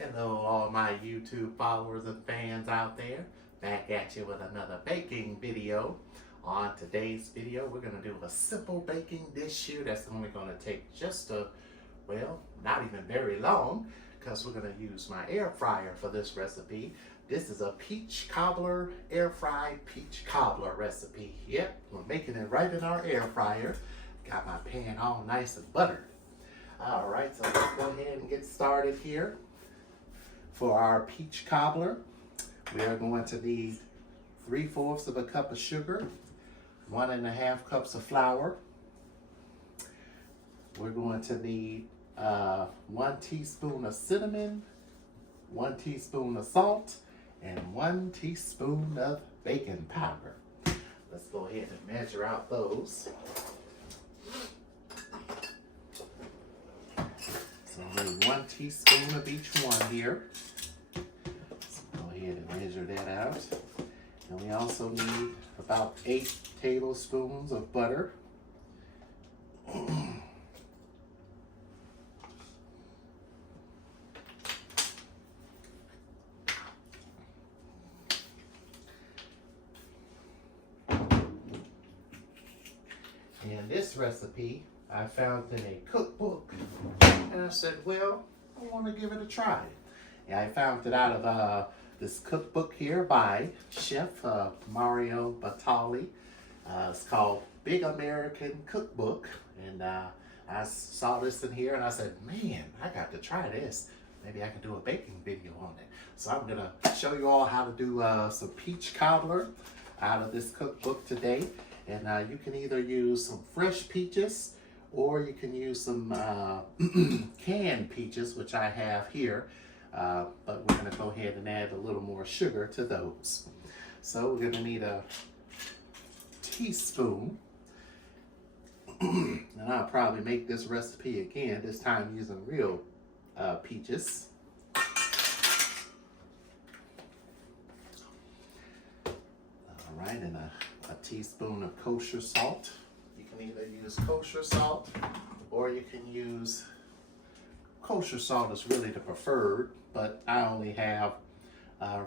Hello, all my YouTube followers and fans out there. Back at you with another baking video. On today's video, we're going to do a simple baking dish here that's only going to take just not even very long, because we're going to use my air fryer for this recipe. This is a peach cobbler, air fried peach cobbler recipe. Yep, we're making it right in our air fryer. Got my pan all nice and buttered. All right, so let's go ahead and get started here. For our peach cobbler, we are going to need 3/4 of a cup of sugar, 1.5 cups of flour. We're going to need 1 teaspoon of cinnamon, 1 teaspoon of salt, and 1 teaspoon of baking powder. Let's go ahead and measure out those. So we need 1 teaspoon of each one here. Go ahead and measure that out. And we also need about 8 tablespoons of butter. And this recipe I found in a cookbook, and I said, well, I want to give it a try. And I found it out of this cookbook here by Chef Mario Batali. It's called Big American Cookbook, and I saw this in here and I said, man, I got to try this. Maybe I can do a baking video on it. So I'm gonna show you all how to do some peach cobbler out of this cookbook today. And you can either use some fresh peaches, or you can use some canned peaches, which I have here. But we're going to go ahead and add a little more sugar to those. So we're going to need a teaspoon. And I'll probably make this recipe again, this time using real peaches. All right, and a teaspoon of kosher salt. You can either use kosher salt, or you can use, kosher salt is really the preferred, but I only have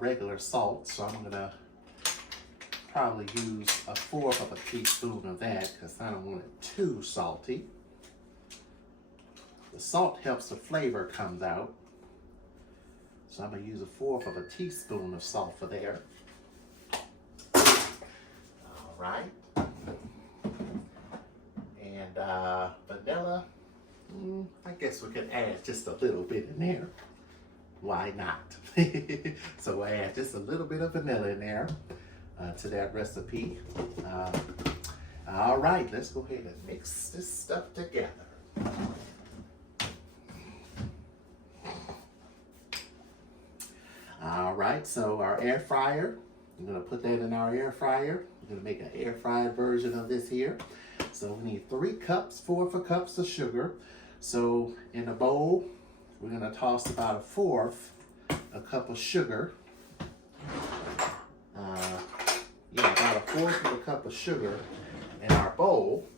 regular salt, so I'm gonna probably use 1/4 of a teaspoon of that, because I don't want it too salty. The salt helps the flavor comes out, so I'm gonna use 1/4 of a teaspoon of salt for there. All right. And vanilla, I guess we could add just a little bit in there. Why not? So I add just a little bit of vanilla in there to that recipe. All right, let's go ahead and mix this stuff together. All right, so our air fryer, I'm gonna put that in our air fryer. We're gonna make an air fried version of this here. So we need 3 cups, 4 cups of sugar. So in a bowl, we're gonna toss about 1/4 cup of sugar. About 1/4 cup of sugar in our bowl.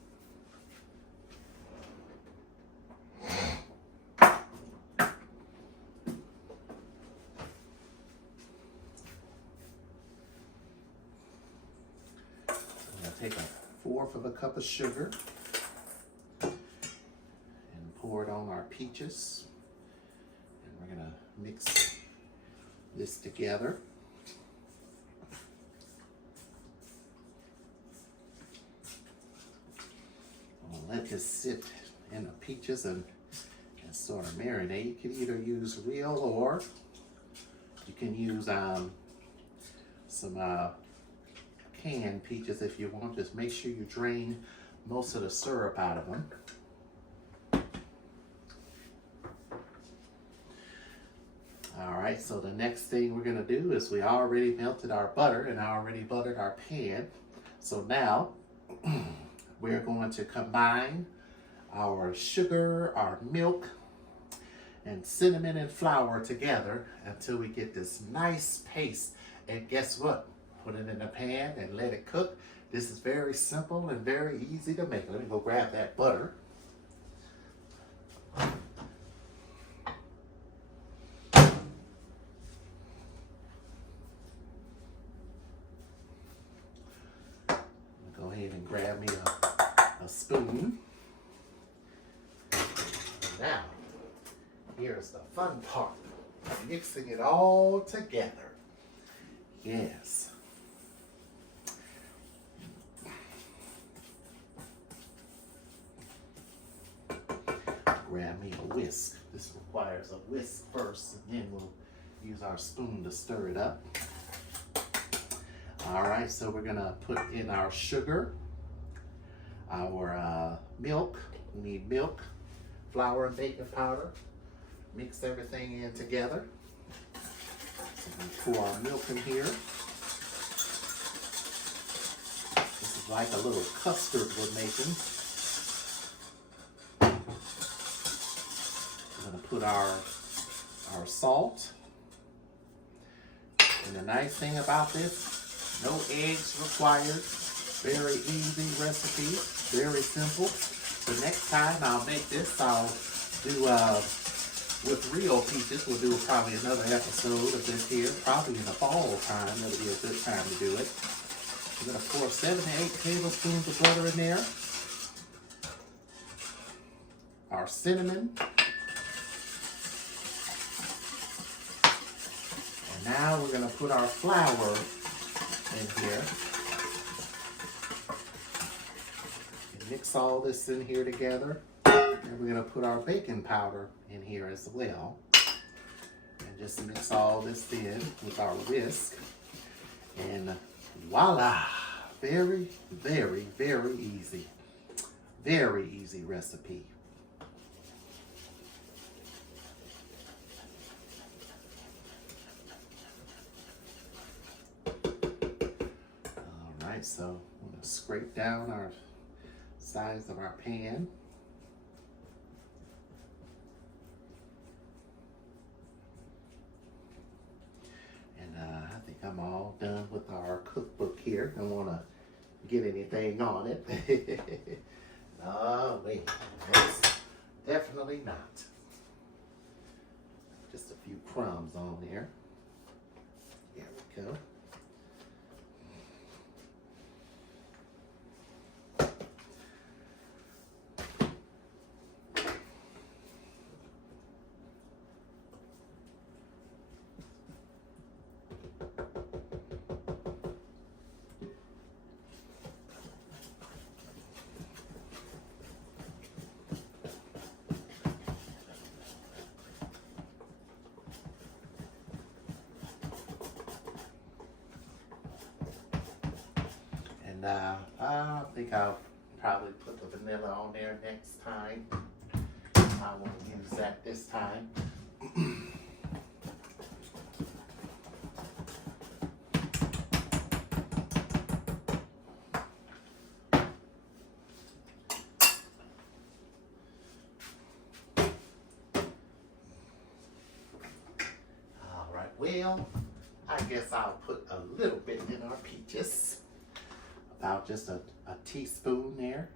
Take 1/4 cup of sugar and pour it on our peaches, and we're gonna mix this together. We'll let this sit in the peaches and sort of marinate. You can either use real, or you can use some canned peaches if you want. Just make sure you drain most of the syrup out of them. All right, so the next thing we're gonna do is we already melted our butter, and I already buttered our pan. So now we're going to combine our sugar, our milk, and cinnamon and flour together until we get this nice paste. And guess what? Put it in the pan and let it cook. This is very simple and very easy to make. Let me go grab that butter. grab me a spoon. Now, here's the fun part, mixing it all together. Yes. Grab me a whisk. This requires a whisk first, and then we'll use our spoon to stir it up. All right, so we're gonna put in our sugar, our milk. We need milk, flour, and baking powder. Mix everything in together. So we pour our milk in here. This is like a little custard we're making. We're gonna put our salt. And the nice thing about this, no eggs required. Very easy recipe, very simple. The next time I'll make this, I'll do with real peaches. We'll do probably another episode of this here, probably in the fall time. That'll be a good time to do it. We're gonna pour 7 to 8 tablespoons of butter in there. Our cinnamon. And now we're gonna put our flour in here. Mix all this in here together, and we're going to put our baking powder in here as well, and just mix all this in with our whisk, and voila! Very, very, very easy. Very easy recipe. All right, so I'm going to scrape down our size of our pan. And I think I'm all done with our cookbook here. Don't want to get anything on it. No, wait, that's definitely not. Just a few crumbs on there. There we go. I think I'll probably put the vanilla on there next time. I won't use that this time. All right, well, I guess I'll put a little bit in our peaches. About just a teaspoon there.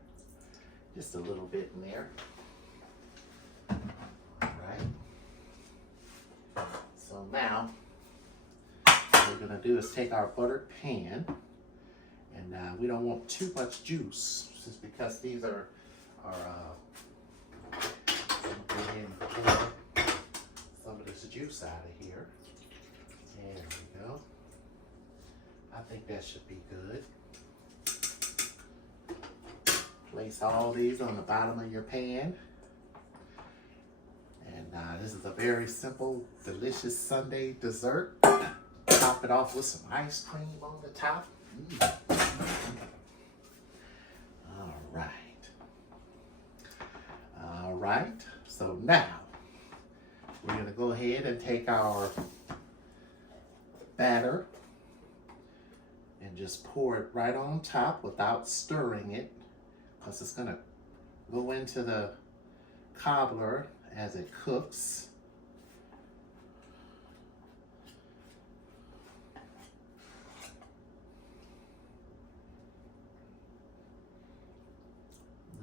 Just a little bit in there. All right. So now, what we're gonna do is take our buttered pan, and we don't want too much juice, just because these are go ahead and pour some of this juice out of here. There we go. I think that should be good. Place all these on the bottom of your pan. And this is a very simple, delicious Sunday dessert. Top it off with some ice cream on the top. All right. All right. So now, we're going to go ahead and take our batter and just pour it right on top without stirring it, because it's going to go into the cobbler as it cooks.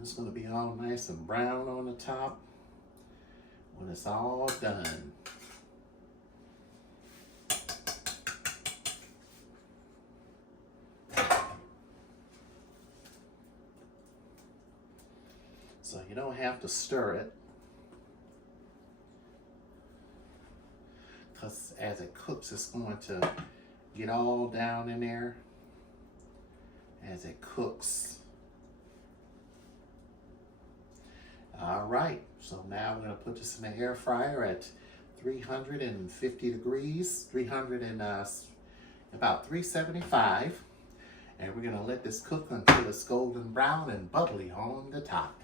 It's going to be all nice and brown on the top when it's all done. so you don't have to stir it. Because as it cooks, it's going to get all down in there as it cooks. All right, so now I'm going to put this in the air fryer at 350 degrees, about 375. And we're going to let this cook until it's golden brown and bubbly on the top.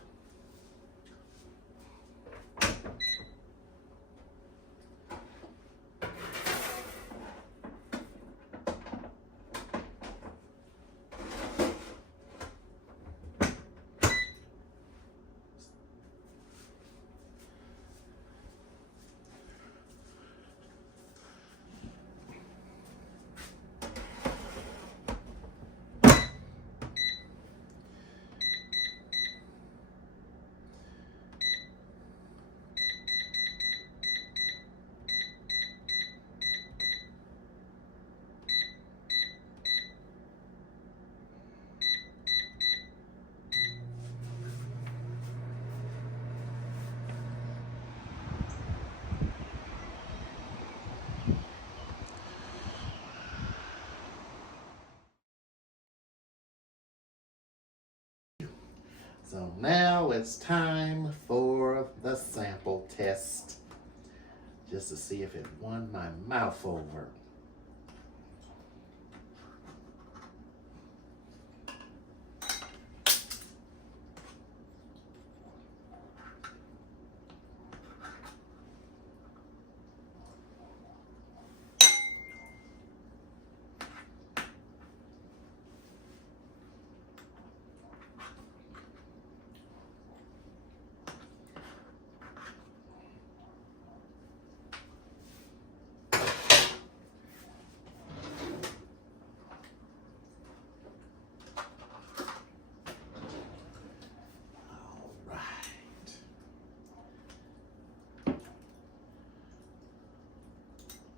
So now it's time for the sample test, just to see if it won my mouth over.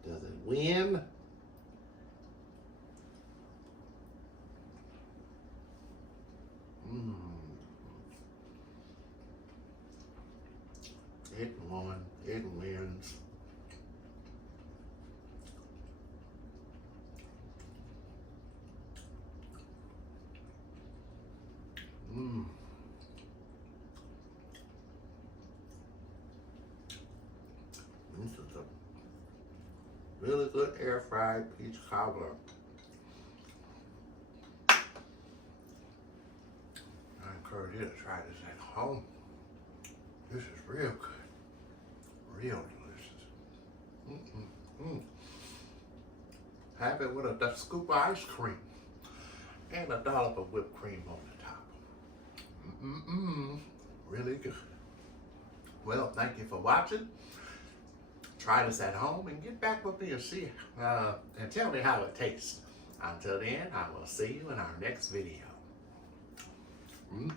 Does it win? It won. It wins. This is a really good air fried peach cobbler. I encourage you to try this at home. This is real good, real delicious. Have it with a scoop of ice cream and a dollop of whipped cream on the top. Really good. Well, thank you for watching. Try this at home and get back with me and see and tell me how it tastes. Until then, I will see you in our next video. Mm.